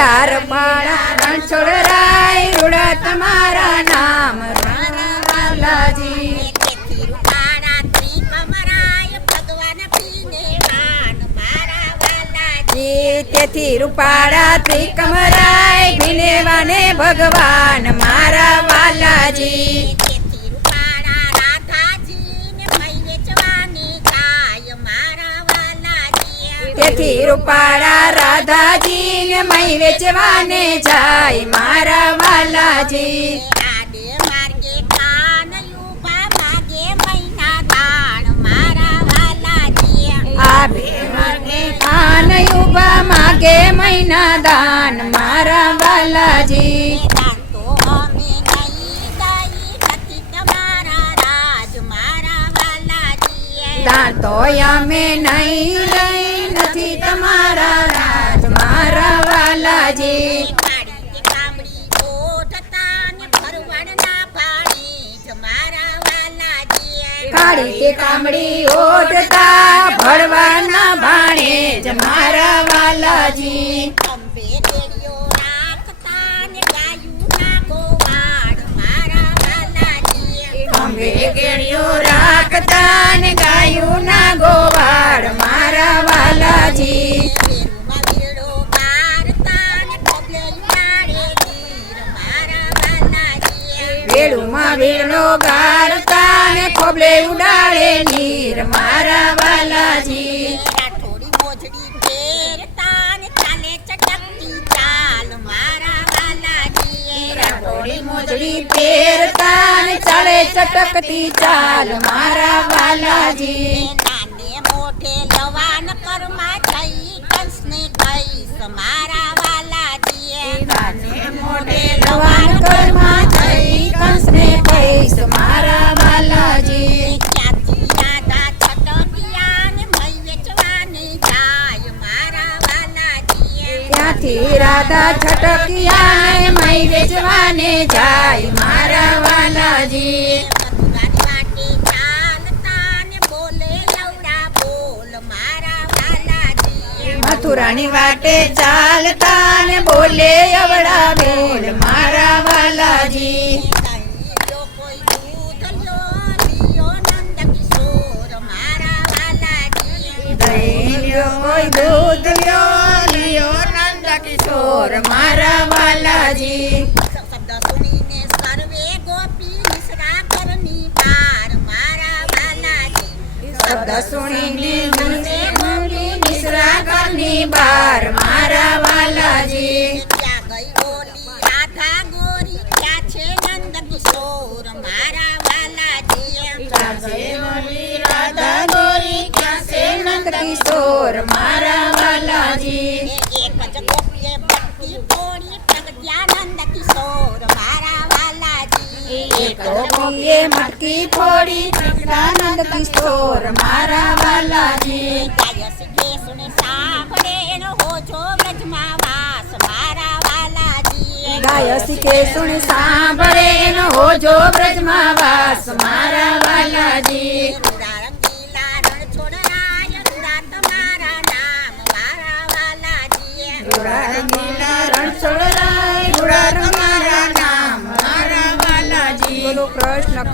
રૂડા રબાળા રણછોડરાય રૂડા તમારા નામ મારા વાલાજી. તેથી રૂપાળા ત્રિકમરાય ભગવાન ભીનેવાન મારા વાલાજી. તેથી રૂપાળા ત્રિકમરાય ભીનેવાને ભગવાન મારા વાલાજી. તેથી રૂપાળા રાધાજીને મય વેચવાની જાય મારા વાલાજી. તેથી રૂપાળા રાધાજીને મય વેચવાને જાય મારા વાલાજી. આડે માર્ગે કાન યુબા માગે મહિના દાણ મારા વાલાજી. આ બે માર્ગે કાન યુબા માગે મહિના દાન મારા વાલાજી. દાન તો અમે નહીં દઈ નથી તમારા રાજ મારા વાલાજી. દાન તો અમે નહીં લઈ નથી તમારા રાજ મારા વાલાજી. કાળી કે કામડી ઓઢતા ને ભરવાડના ભાણી જ મારા વાલાજી. કાળી તે કામડી ઓઢતા ભળવાના ભાણે જ મારા વાલાજી. ખંભે દેડિયો રાખતા ને ગાયું ના ગોવાળ મારા વાલાજી. ખંભે કેળિયો રાખતા ને ગાયું ના ગોવાળ મારા વાલાજી. વેરુમાં વીડો બારતા ને ખોબલે ઉડાડે તીર મારા વાલાજી. વેળુમાં વેળો ગાળતા ને ખોબલે ઉડાડે નીર મારા વાલાજી. રાઠોડી મોજડી ફેરતા ને ચાલે ચટકતી ચાલ મારા વાલાજી. થોડી મોજડી પહેરતા ને ચાલે ચટકતી ચાલ મારા વાલાજી. નાને મોઢે લવાન કર્મા થઈ કંસને કહીશ મારા વાલાજી. નાને મોઢે લવાન કર્મા થઈ કંસને કહીશ મારા વાલાજી. ત્યાંથી રાધા છટકિયા ને મય વેચવાની જાય મારા વાલાજી. ત્યાંથી રાધા છટકિયા ને મય વેચવાને જાય મારા વાલાજી. મથુરાની વાટે ચાલતા ને બોલે લવડા બોલ મારા વાલાજી. મથુરાની વાટે ચાલતા ને બોલે અવડા વેલ મારા વાલાજી. દહીં લ્યો કોઈ દૂધ લ્યો નંદ કિશોર મારા વાલાજી. શબ્દ સુણીને સર્વે ગોપી મિશ્રા ઘરની બાર મારા વાલાજી. શબ્દ સુણીને નંદે ગોપી મિશ્રા ઘરની બાર મારા વાલાજી. ત્યાં ગઈ બોલી રાધા ગોરી ક્યાં છે નંદ કિશોર મારા વાલાજી. ક્યાં છે બોલી રાધા ગોરી ક્યાં છે નંદ કિશોર મારા વાલાજી. એક જ ગોપીએ ભક્તિ તોડી પ્રગટ્યા નંદ કિશોર મારા વાલાજી. એક ગોપીએ મટકી ફોડી નંદ કિશોર મારા વાલાજી. ગાય શીખે સુને સાંભળે એનો હોજો વ્રજમાં વાસ મારા વાલાજી. ગાય શીખે સુણ સાંભળે નો હોજો બ્રજમાં વાસ મારા વાલાજી. રૂડા રંગીલા રણછોડરાય રૂડા તમારા નામ મારા વાલાજી. રૂડા રંગીલા રણછોડરાય રૂડા તમારા નામ મારા વાલાજી. બોલો કૃષ્ણ